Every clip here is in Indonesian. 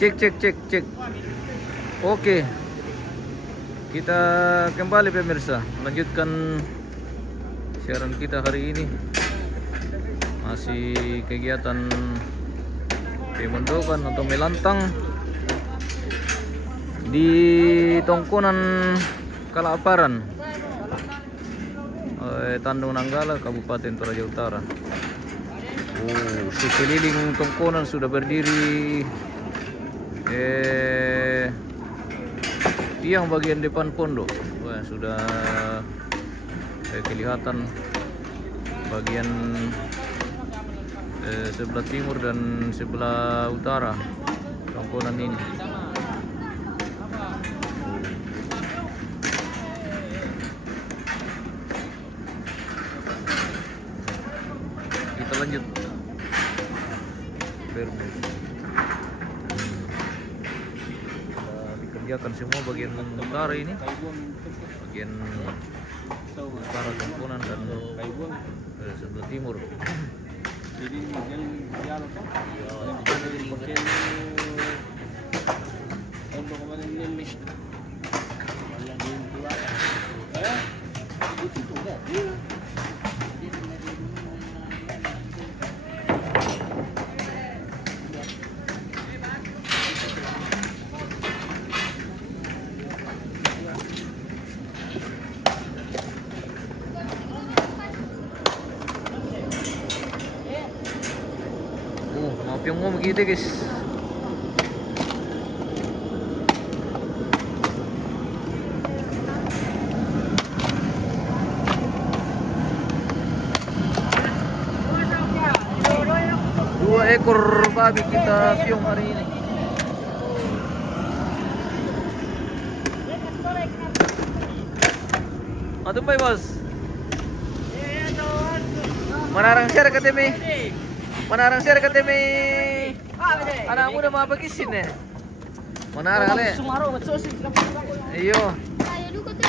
Cek. Oke. Kita kembali pemirsa, lanjutkan siaran kita hari ini. Masih kegiatan pemondokan atau melantang di Tongkonan Kalaparan, Tandung Nanggala, Kabupaten Toraja Utara. Sekeliling Tongkonan sudah berdiri tiang bagian depan pondok. Sudah kelihatan bagian sebelah timur dan sebelah utara Tongkonan ini. Kita lanjut. Dikerjakan semua bagian utara ini, bagian utara Tongkonan dan sebelah timur. Maaf yung begitu guys. Dua ekor babi kita piung hari ini. Aduh bay bos. Manarang share ke temi. Manarang share ke temi. Anak muda mau bagisin ya. Manarang le. Iyo.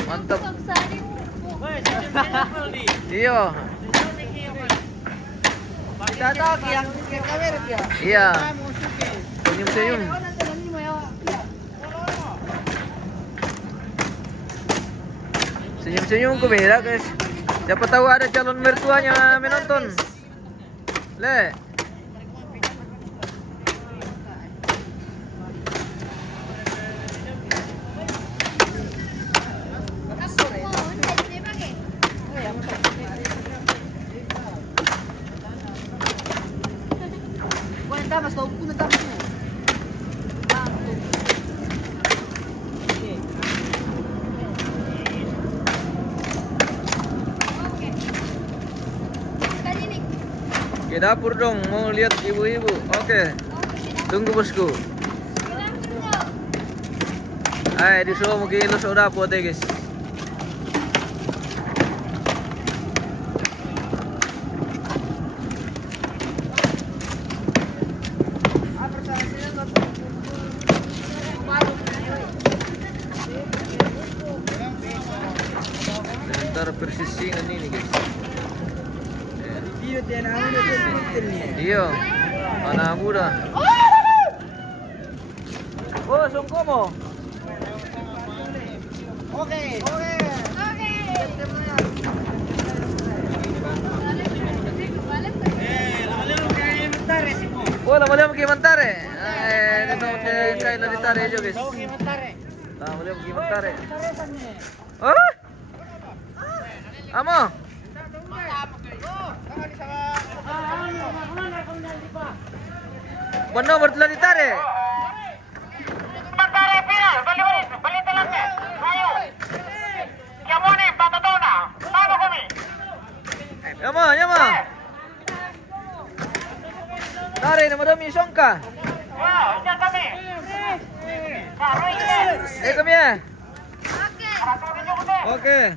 Mantap. Iyo. Iya. Senyum-senyum. Senyum-senyum ku beda guys. Siapa tahu ada calon mertuanya menonton. Le. Ke dapur dong, mau lihat ibu-ibu. Oke. Tunggu bosku. Disuruh mau kilo soda dapur deh guys. Sebentar persisingan ini guys. Iya, anak muda. Oh, sungko mo. Oke. Oh, lama-lama pergi mentare. Dito kayo na ditare aja guys. Lama-lama pergi mentare. Oh? Amo? Benar bertelah ditare. Mentare final, balik talangnya. Ayo. Kamu nih, Pak Tona. Sama kami. Yama. Tare na madami songka. Wah, ini kami. Kami ya. Oke.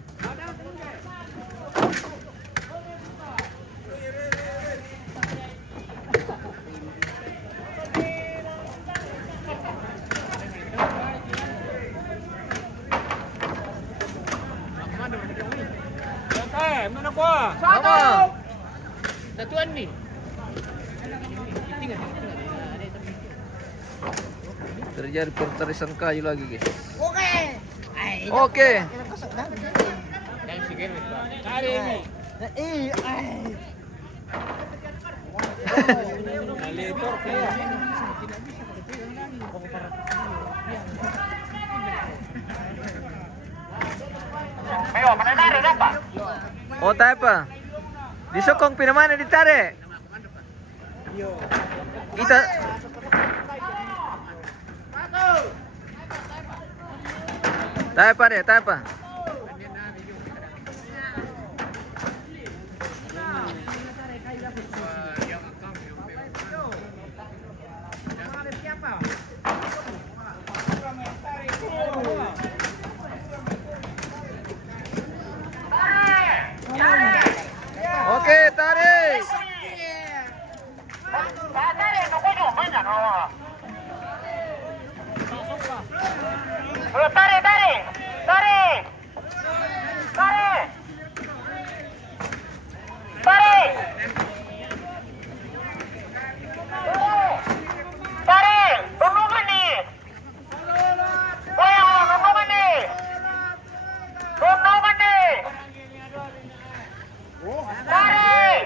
Mana gua? Sama. Satuan nih. Terjadi pertarisan kayu lagi, guys. Oke. Oke. Ayo, menari apa? Oh, tayo pa. Disokong pinamana ditare. Kita tayo pa rin, tayo pa. Oke, tarik. Tarik, nunggu banyak. Tarik, tarik, tarik, tarik, tarik, tarik, tunggu nih. Wah, tunggu nih, tunggu nih. Tarik,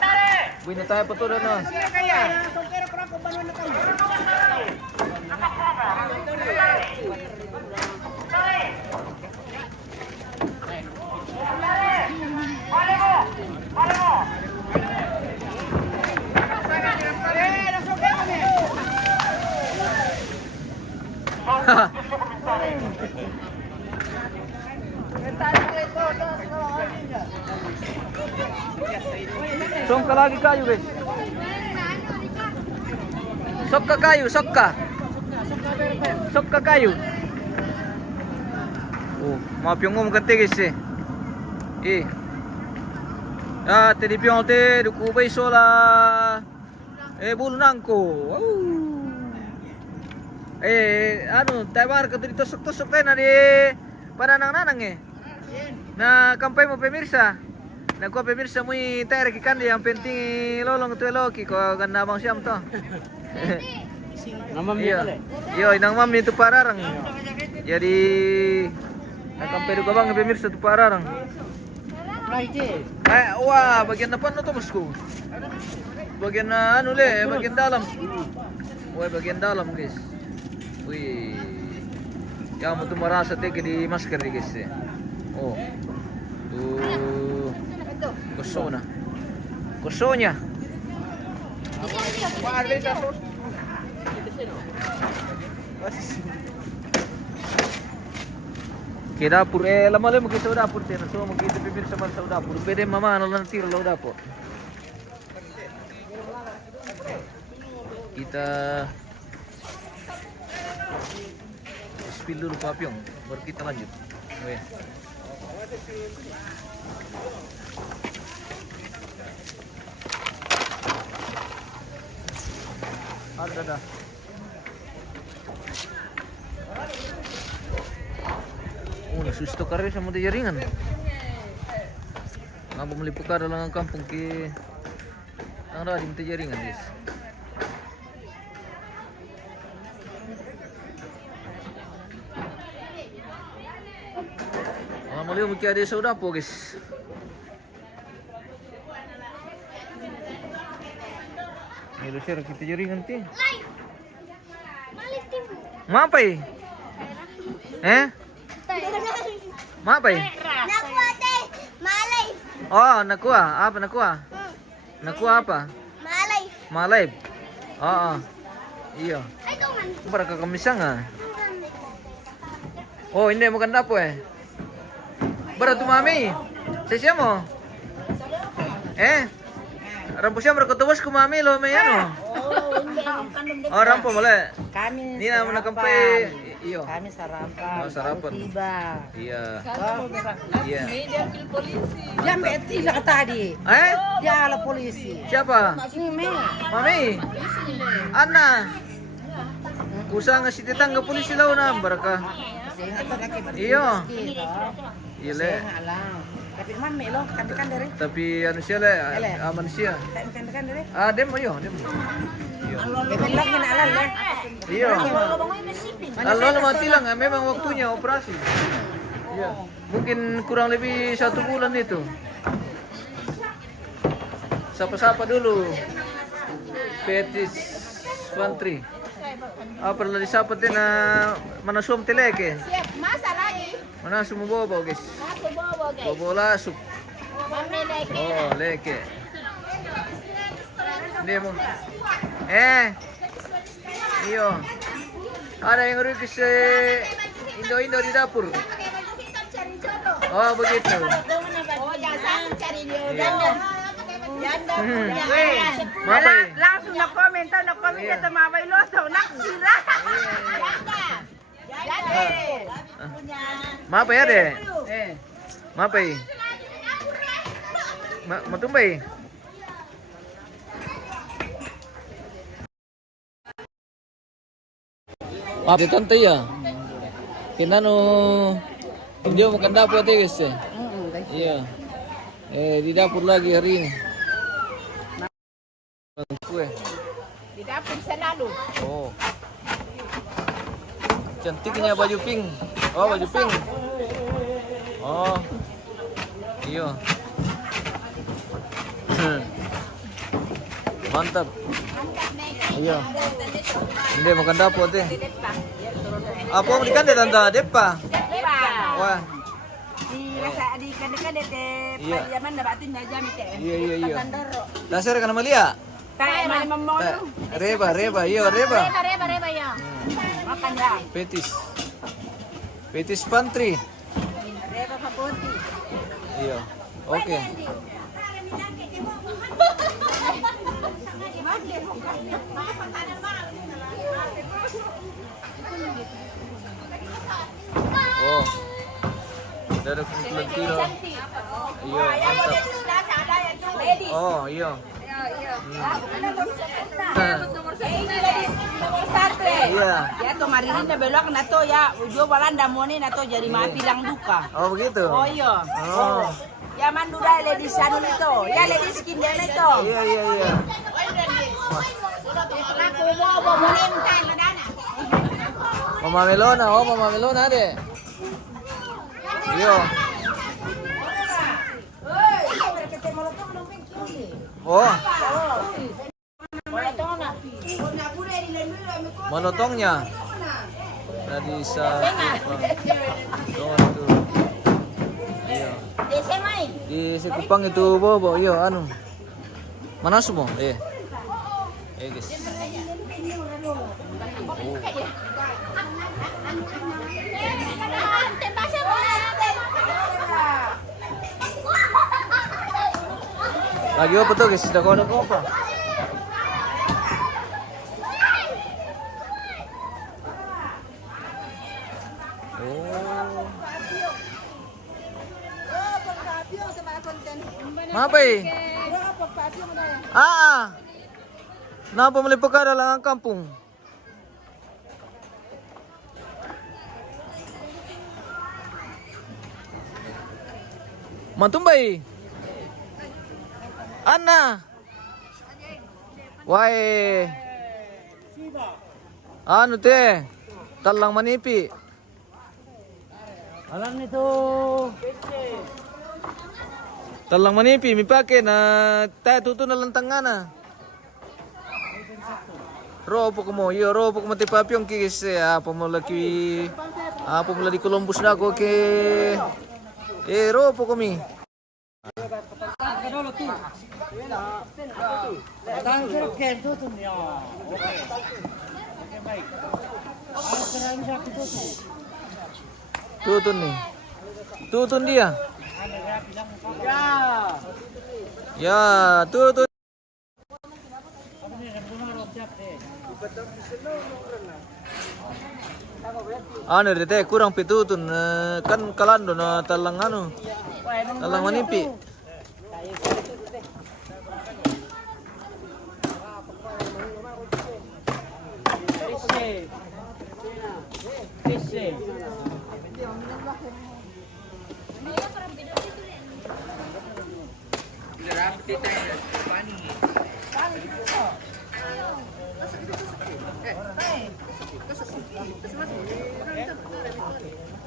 tarik. Buhay na tayo pa to na. Sok ka lagi kayo, guys. Sok ka kayo, sok ka. Sok ka kayo. Oh, mapiong mo magante, guys, eh. Ah, telepion te, dukubay sola. Bulunang ko. Ano, tayo ka dito tusok-tusok tayo na di pananang-nanang eh. Na kampay mo pemirsa. Nagko pemirsa mo tayo kikan yang penting lolong tu loki ko ganda bang siam to. Namam Iya. Yo, inang mam itu pararang. Jadi nakampay ko bang pemirsa tu pararang. Wah, bagian depan to bosku. Bagian anu le, bagian dalam. Wah, bagian dalam, guys. Wih. Ya mau tuh merasa tege di masker nih, guys. Oh. Tuh. Kosona. Kosonya. Ke dapur lama-lama kita sa dapur tena. So magkita pipir sa man sa dapur. Pwede mama ano lang tiro lo dapur. Kita spill dulu papyong baru kita lanjut. Oh ya. Ada. Oh, nasusto ka rin sa mga jaringan. Nga bumalipo ka lang ang kampung ki ang rading jaringan, guys. Muli mo kaya di sa uda po, guys. May lusir kita jaringan ti. Mapay? Mapay? Nakuha te, malay. Oh, nakuha. Apa nakuha? Nakuha apa? Malay. Malay. Oo. Iya. Ay, tuman. Para kakamisang ah. Oh, hindi maganda po eh. Bara tu mami. Siya mo? Rampo siya markotubos ko mami lo may ano. Oh, rampo mali. Kami Ni naman nakampay. Iyo. Kami sarapan. Oh, sarapan. Tiba. Iya. Iya. Yan beti lah tadi. Ya la polisi. Siapa? Ini Mami. Ana. Usa nga si titang ga polisi law na baraka. Iyo. Iya le. Tapi mami lo kan dari. Tapi ano siya le, aman siya. Kan dari. Ah, dem ayo, dem. Iyo. Bebel lagi na alal ya. Iya. Lalu naman tilang, memang waktunya operasi. Iya. Mungkin kurang lebih 1 bulan itu. Sapa-sapa dulu. Petis Pantri. Perlu disapa din na manasum tileke. Masa lagi? Manasum bobo guys. Masuk bobo guys. Bobo lasuk. Mami lagi. Oh, leke. Hindi mo. Iyo. Ada yang request Indo-Indo di dapur. Oh, begitu. Oh, jangan cari jodoh. Mapa eh. Langsung na comment Iya. na tumabay loto. Naksira. Mapa ya deh. Mapa eh. Matumbay. Di tante ya. Kinano hindi mo maganda po ate guys eh. Iya. Di dapur lagi hari ini. Kue. Di dapur selalu. Oh. Cantiknya baju pink. Oh, baju pink. Oh. Iya. Mantap. Iya. Hindi maganda po ate. Apa ang dikande tanda depa? Wah. Di kan-kan Iya. paliaman na batin na jamit eh. Iya. Dasar ka na malia. Kaya man mamono. Reba, iya reba. Reba ya. Makan ya. Petis Pantri. Reba papunti. Iya. Oke. Oh. Dari kumpulan kilo. Iya, mantap. Oh, iya. Iya. Ya to maririn na belok na to ya. Ujo balanda mo ni na to jadi mati lang duka. Oh, begitu. Oh iya. Oh. Ya mandura ladies anu nito. Ya ladies skin dia nito. Iya. Aku bobo menentang dana. Mama Melona deh. Iya. Oh. Monotongnya. Tadi sa itu. Iya. Dese mai. Di Sekupang itu bobo, iya anu. Mana semua? Guys. Lagi apa tuh guys? Sudah kau apa? Oh. Apa ini? Napa mali pagkara lang ang kampung? Matumbay. Anna. Why? Ano te? Talang manipi. Alam nito. Talang manipi, mi pake na tayo tuto na lang tangana. Ropo ko mo, ropo ko mo ti papyong kis pamula di Columbus na ko ke ropo ko mi. Tutun nih. Tutun dia. Ya, tutun. Ano dete kurang pitutun kan kalando na talang talang manipi.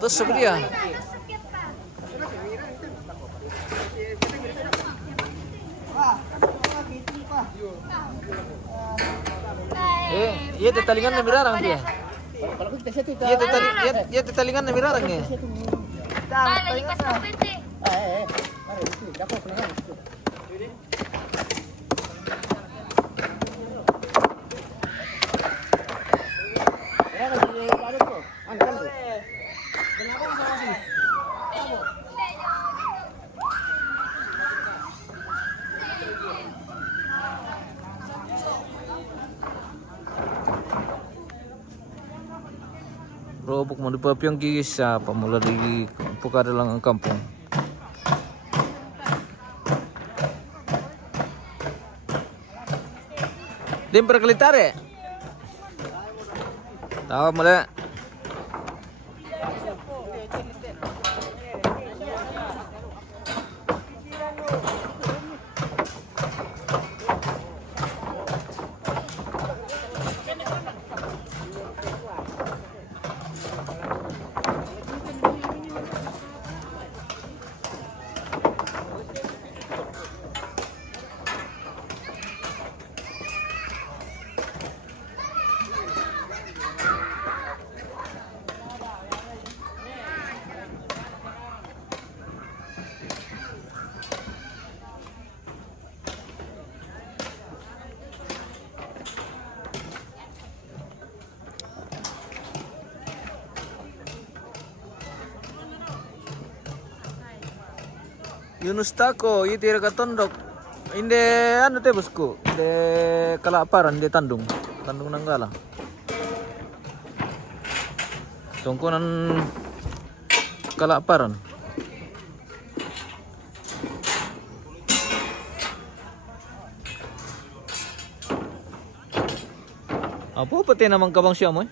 Terus seperti dia. Iya tetalingan na mirarang dia. Iya tetalingan na mirarang ya. Robok mo di papiang gisa pamula di pukada lang ang kampung. Dim perkelitare. Tahu mula. Yunus Tako, itira ka tondok. Hindi ano te bosku, hindi kalaparan, hindi Tandung Nanggala. Tungkunan kalaparan. Apa pati naman kabang siya mo eh?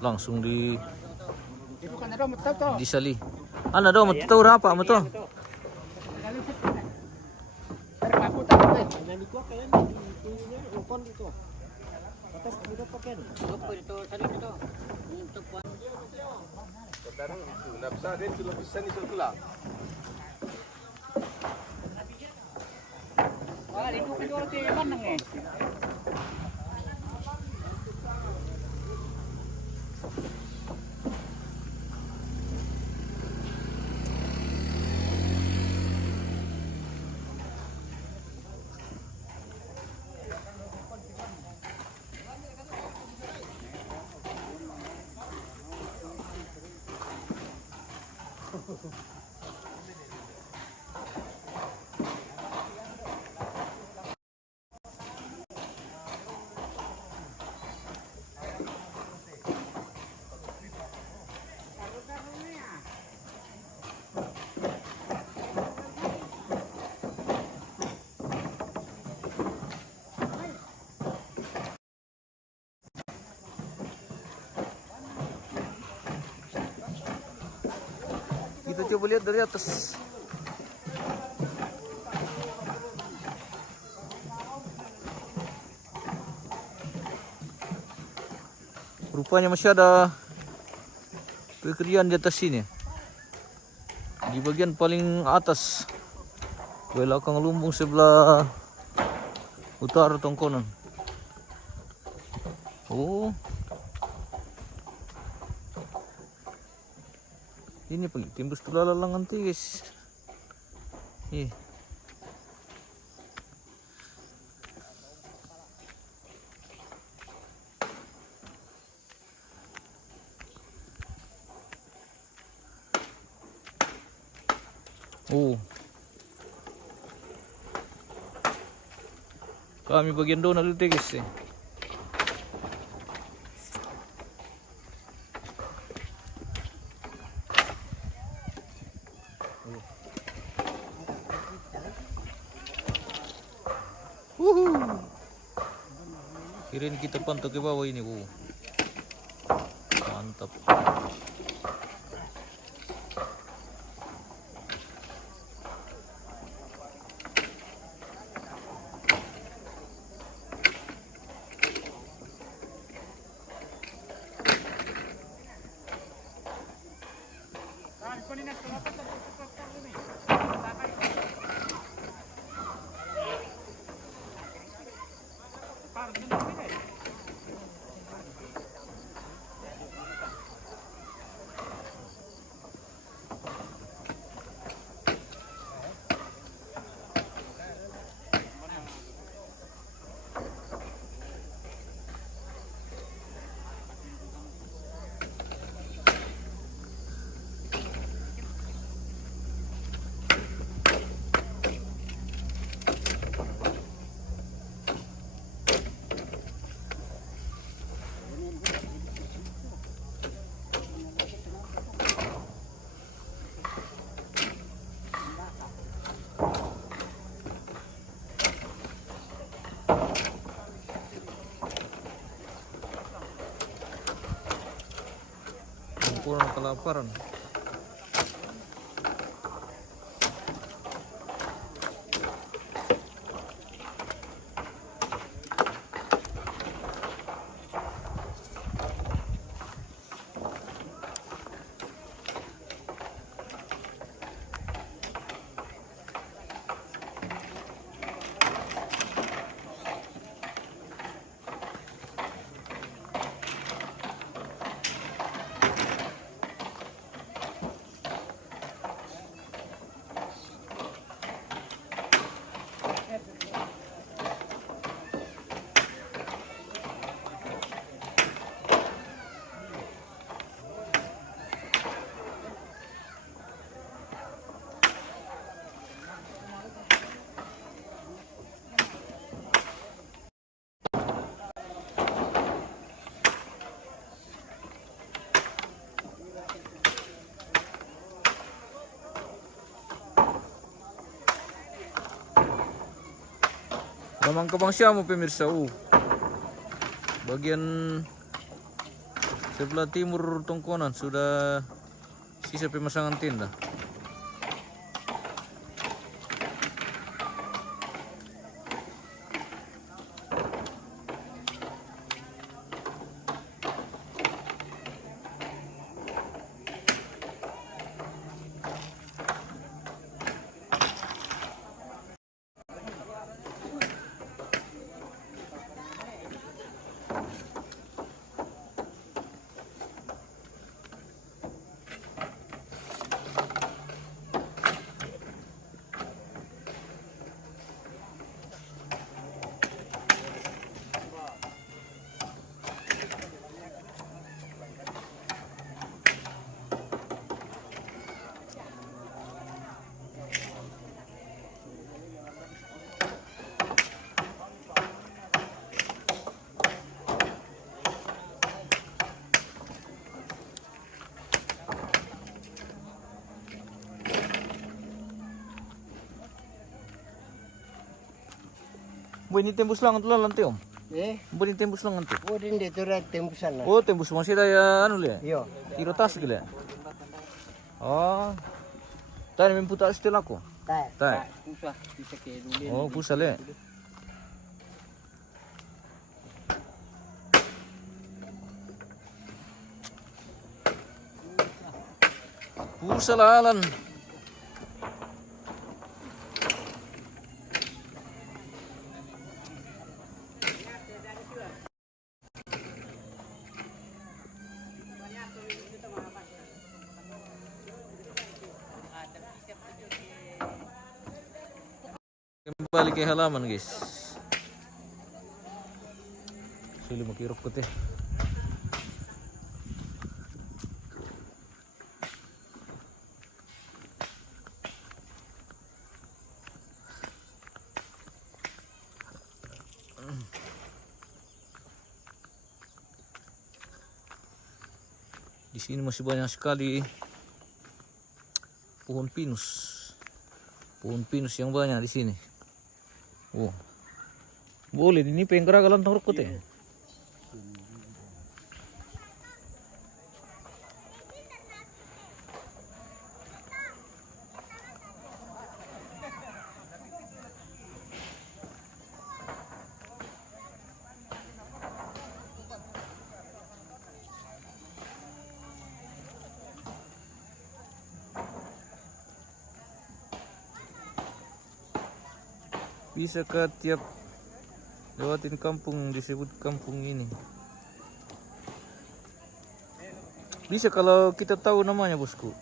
Langsung disali. Ano daw matataw rapa mo to? Kita coba lihat dari atas. Rupanya masih ada pekerjaan di atas sini. Di bagian paling atas, belakang lumbung sebelah utara tongkonan. Oh. Ini timbus tulalalangan guys. Ih. Oh. Kami bagian doon dito guys eh. Kirain kita pantau ke bawah ini, mantap. Kurang kelaparan. Kamang-kamang siya mo pemirsa. Bagian sebelah timur Tongkonan sudah sisa pemasangan tenda. Ini tembus lang tuh lantai om. Ini tembus lang nanti. Oh, din dito rin tembusan na. Oh tembus masih daya anu le. Yo. Kiro tas gila. Oh. Tadi memputa setel aku. Tay. Tai. Pusah bisa kayak dulu. Oh pusat le. Pusat lalan. Kembali ke halaman guys. Sulit makirok ko teh. Di sini masih banyak sekali pohon pinus. Pohon pinus yang banyak di sini. Oh. Boleh ini penggeragalan tong rukut ya. Bisa ke tiap lewatin kampung disebut kampung ini. Bisa kalau kita tahu namanya, bosku.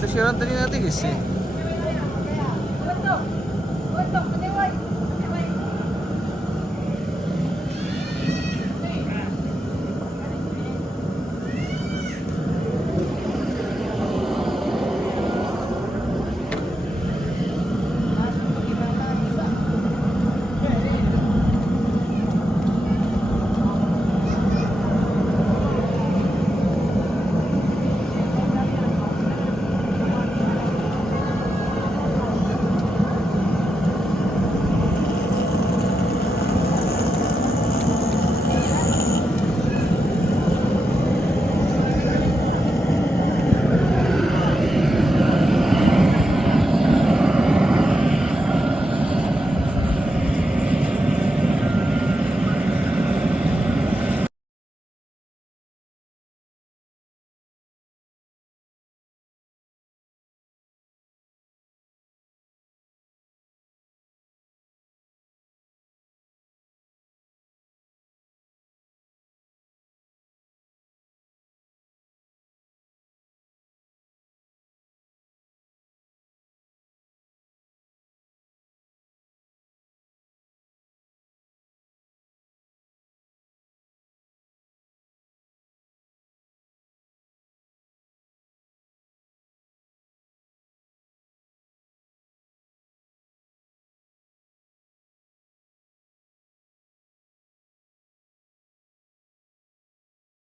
Stasiun tadi nanti guys sih.